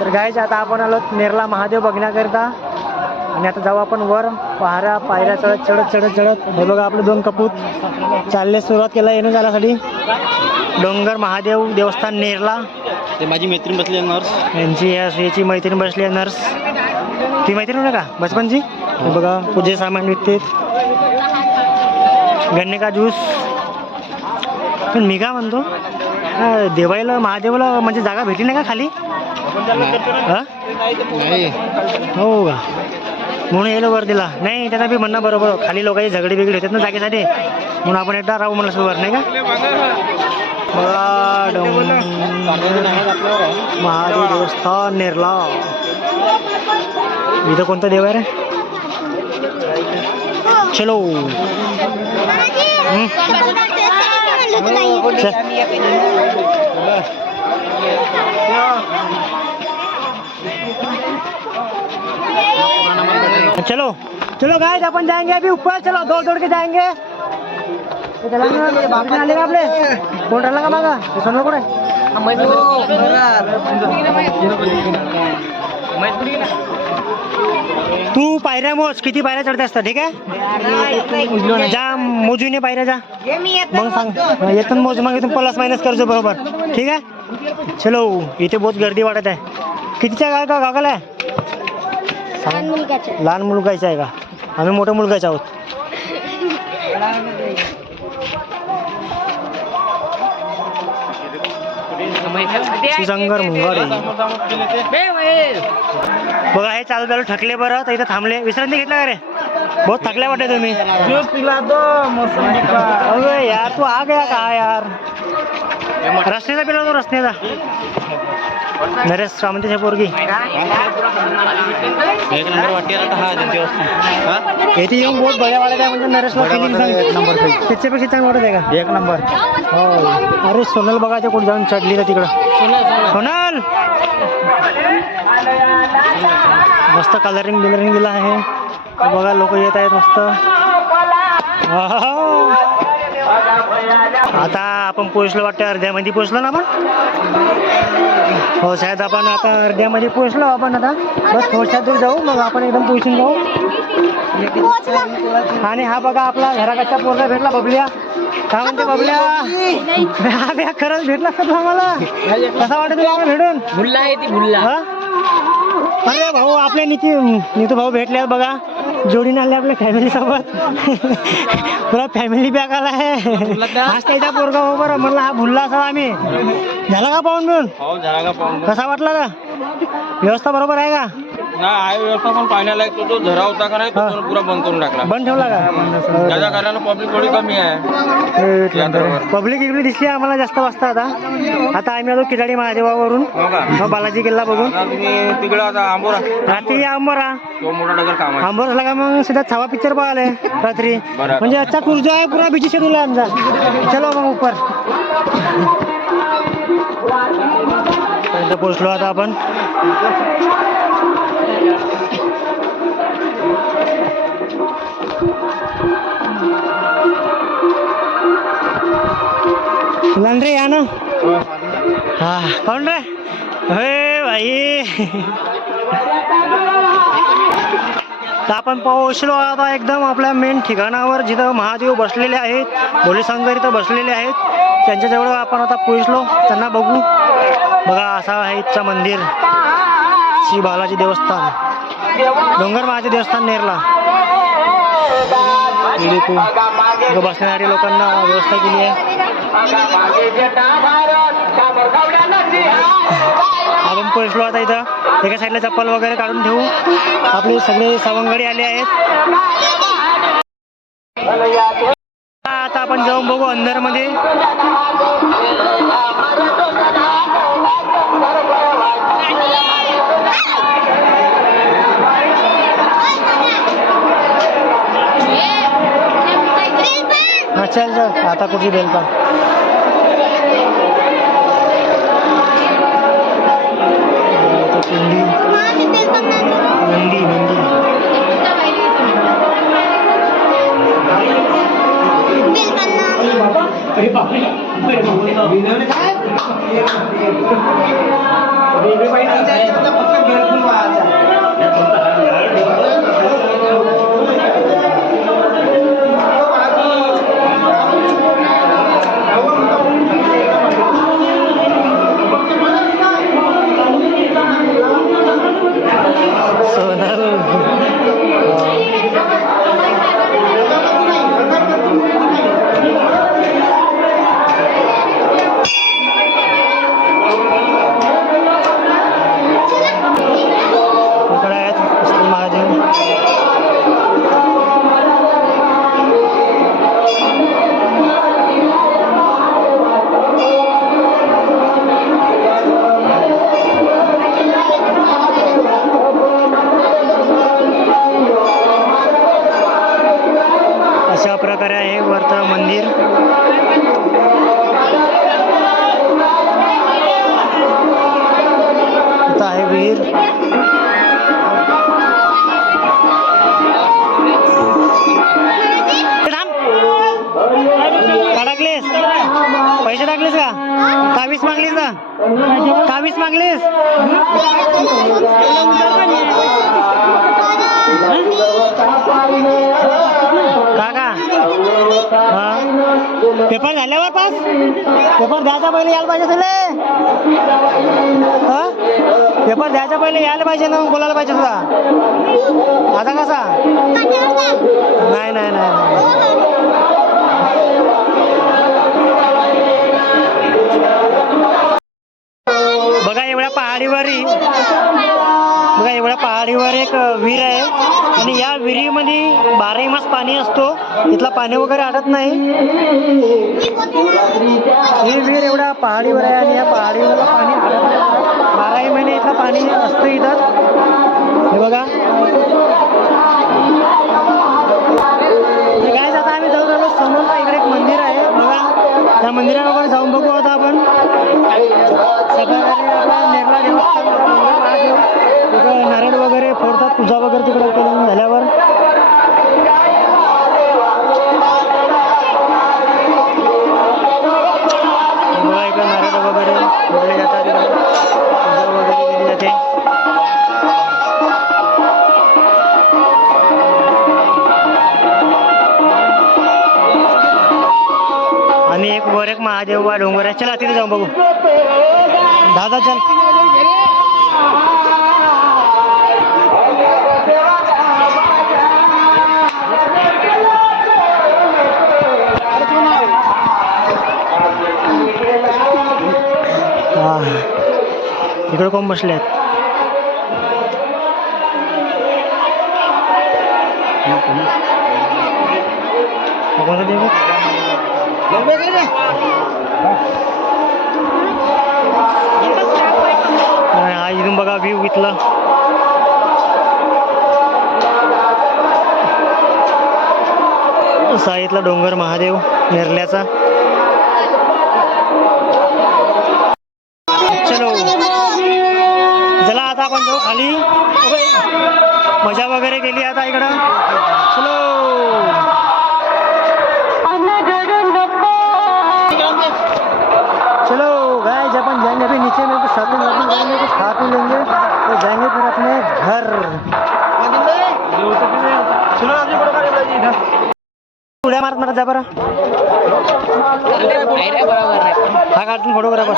तर गायच आता आपण आलो नेरला महादेव बघण्याकरिता. आणि आता जाऊ आपण वर पहाऱ्या पायऱ्या चढत चढत चढत चढत. हे बघा आपले दोन कपूत. चालले सुरुवात केला येणं जाण्यासाठी. डोंगर महादेव देवस्थान नेरला. ते माझी मैत्रीण बसली आहे नर्स. यांची या याची मैत्रीण बसली आहे नर्स. ती मैत्रीण होती का? बचपनची? हे बघा पूजे सामान विकते गन्ने का ज्यूस? पण मी काय म्हणतो? देवाईला महादेवाला म्हणजे जागा भेटली नाही का खाली हा नाही हो का म्हणून येलो वर दिला नाही त्याचा बी म्हणणं बरोबर. खाली लोकांची झगडे बिगडे होतात ना जागेसाठी म्हणून आपण एकदा राहू म्हणलं सुवर नाही का महादेव देवस्थान नेरला इथं कोणता देव आहे रे चलो हम्म. चल. चलो गाइस अपन जाएंगे अभी ऊपर चलो दौड़ दौड़ के जाएंगे। आपले कोण राहिला का मागा हे सोनल कुठे तू पायऱ्या मोज किती पायऱ्या चढते असतात ठीक आहे? जा मोजून ये पायऱ्या जा. मग सांग येतून मोज मग इथून प्लस मायनस करजो बरोबर ठीक आहे? चलो इथे बहुत गर्दी वाटत आहे. कितीच्या गाव का गावाला आहे. लहान मुलगायचं आहे का? आम्ही मोठ्या मुलगाचे आहोत. शिवशंकर मुंगाडे बघा हे चालू चालू थकले बरं तर इथं थांबले. विश्रांती घेतला का रे? बहुत थकल्या वाटते तुम्ही. अरे यार तू आ गया का यार? रस्त्याचा पिला तो रस्त्याचा. नरेश सामंतीच्या पोरगी. एक नंबर वाटी आता हा हा? येथे येऊन बहुत बढ्या वाटत आहे म्हणजे नरेशला फिलिंग सांग. नंबर त्याच्यापेक्षा चांगलं वाटत आहे का? एक नंबर. हो. अरे सोनल बघा ते कुठे जाऊन चढली ना तिकडं. सोनल! मस्त कलरिंग बिलरिंग दिला आहे. बघा लोक येत आहेत मस्त. आता आपण पोहोचलो वाटतं अर्ध्यामध्ये पोहोचलो ना आपण? हो शायद आपण आता अर्ध्यामध्ये पोहोचलो आपण आता. बस थोडशा दूर जाऊ मग आपण एकदम पोहोचून जाऊ. आणि हा बघा आपला घराकडचा पोरगा भेटला बबल्या. काय म्हणते बबल्या. हा खरंच भेटला सर आम्हाला? कसा वाटत आम्हाला भेटून? मुल्ला आहे ती मुल्ला. हा? अरे भाऊ आपल्या निती नितू भाऊ भेटले बघा. जोडीने आले आपल्या फॅमिली सोबत. पुरा फॅमिली बॅग आला आहे. आज त्याचा पोरगा हो बरं. म्हणलं हा भुलला असा आम्ही. झाला का पाहून बिऊन हो कसा वाटला का व्यवस्था बरोबर आहे का? नाही आहे व्यवस्था पण पाहण्यालायक तो जो झरा होता का नाही तो. पण पुरा बंद करून टाकला. बंद ठेवला त्याच्या का कारणानं पब्लिक थोडी कमी आहे. यात्रेवर. पब्लिक इकडे दिसली आम्हाला जास्त वाजता आता. आता आम्ही आलो किराडी महादेवावरून. हो का? बालाजी किल्ला बघून. आता तुम्ही तिकडं आता आंबोरा. रात्री या अंबोरा तो मोठा डगर काम आहे. आंबोर का मग सीधा छावा पिक्चर पाहायला रात्री? बरं. म्हणजे आजचा टूर जो आहे पुरा बिची शेड्यूल आहे आमचा. चलो मग इथं पोहोचलो आता आपण. रे या ना? हा. कोण रे? हे भाई आपण पोहोचलो आता एकदम आपल्या मेन ठिकाणावर जिथं महादेव बसलेले आहेत भोले शंकर इथं बसलेले आहेत. त्यांच्याजवळ आपण आता पोहोचलो. त्यांना बघू. बघा असा आहे इथचं मंदिर. श्री बालाजी देवस्थान. डोंगर महाचे देवस्थान नेरला. बसण्यासाठी लोकांना व्यवस्था केली आहे. आपण पोहोचलो आता इथं. एका साईडला चप्पल वगैरे काढून ठेवू. आपले सगळे सवंगडी आले आहेत. आता आपण जाऊन बघू अंदर चल चल आता कुठे बेल पण का टाकलीस पैसे टाकलीस का? कावीस मागलीस का कावीस मागलीस? पेपर झाल्यावर पास पेपर द्यायचा पहिले यायला पाहिजे तुले? हा? पेपर द्यायचा पहिले यायला पाहिजे ना बोलायला पाहिजे तुला. आता कसा? नाही नाही नाही. पाडीवर एक विहीर आहे. आणि या विहिरीमध्ये बाराही मास पाणी असतो. इथला पाणी वगैरे अडत नाही. ही विहीर एवढ्या पहाडीवर आहे आणि या पहाडीवर पाणी अडत नाही. बाराही महिने इथलं पाणी असतं इथं. हे बघा. काय आता आम्ही जाऊ आलो समोर इकडे एक मंदिर आहे. बघा. त्या मंदिरावर जाऊन बघू आता आपण. सकाळी आपला देवस्थान वगैरे फोडतात? पूजा वगैरे तिकडे करून झाल्यावर? नारळ वगैरे फोडले जातात पूजा वगैरे केली जाते. आणि एक वर एक महादेव वा डोंगर आहे चला तिथे जाऊन बघू. दादा चल. इकडे कोण बसले आहेत हा, इथून बघा व्ह्यू इथला. साईतला डोंगर महादेव नेरल्याचा. वगैरे गेली आता इकडं. चलो चलो गाय जब अपन जाएंगे अभी नीचे में कुछ शॉपिंग वॉपिंग करेंगे कुछ खा पी लेंगे तो जाएंगे फिर अपने घर. उड्या मारत मारत जा बरं. हा काढून फोटोग्राफर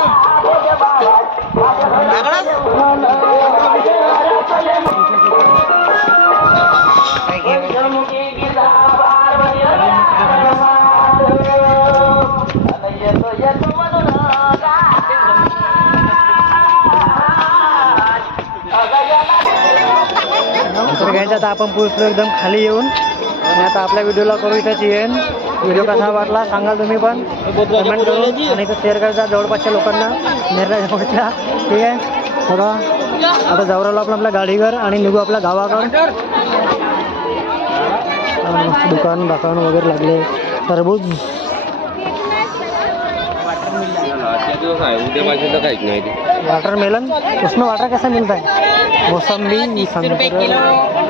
तर घ्यायचं आता आपण पोहोचलो एकदम खाली येऊन. आणि आता आपल्या व्हिडिओला करू इथंच येईन. व्हिडिओ कसा वाटला सांगाल तुम्ही पण. कमेंट करून आणि इथं शेअर करायचा जवळपासच्या लोकांना निर्णय जवळच्या. ठीक आहे? बघा आता जवळ आपण आपल्या गाडीवर आणि निघू आपल्या गावाकडं. दुकान दाखवून वगैरे लागले. तरबूज आजच्या दिवस आहे उद्या पाहिजे तर काहीच नाही ते. वाटरमेलन उसमें वाटर कैसा मिलता है मौसम्बी संतरा